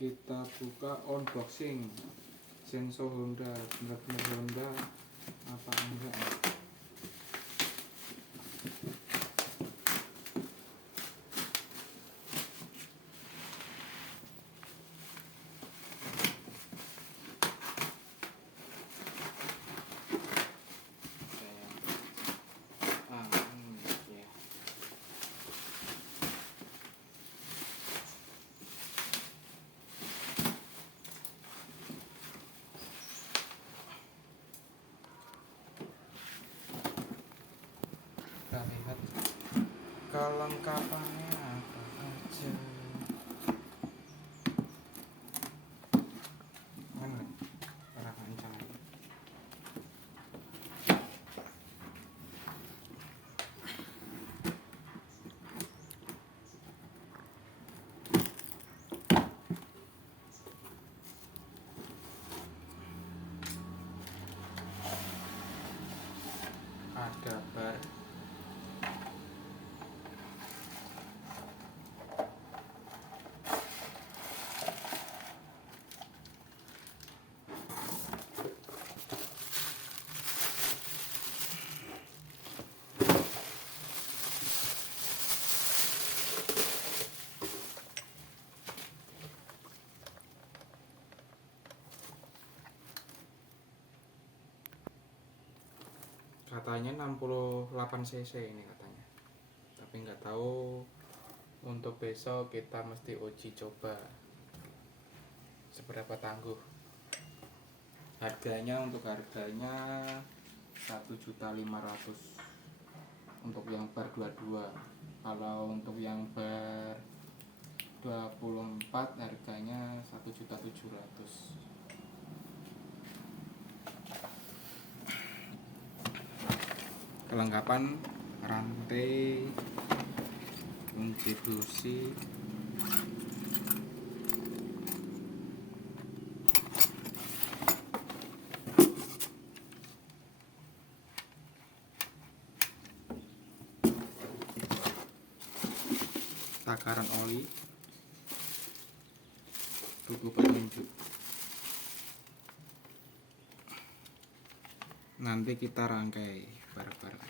Kita buka unboxing Shenso Honda, bener-bener Honda apa enggak ya? Kita lihat kelengkapannya apa aja. Mana? Para kencang. Ada bar, katanya 68 cc ini katanya, tapi nggak tahu. Untuk besok kita mesti uji coba seberapa tangguh. Untuk harganya 1.500.000 untuk yang bar 22. Kalau untuk yang bar 24 harganya 1.700.000. Kelengkapan rantai, kunci busi, takaran oli, buku petunjuk. Nanti kita rangkai bareng-bareng.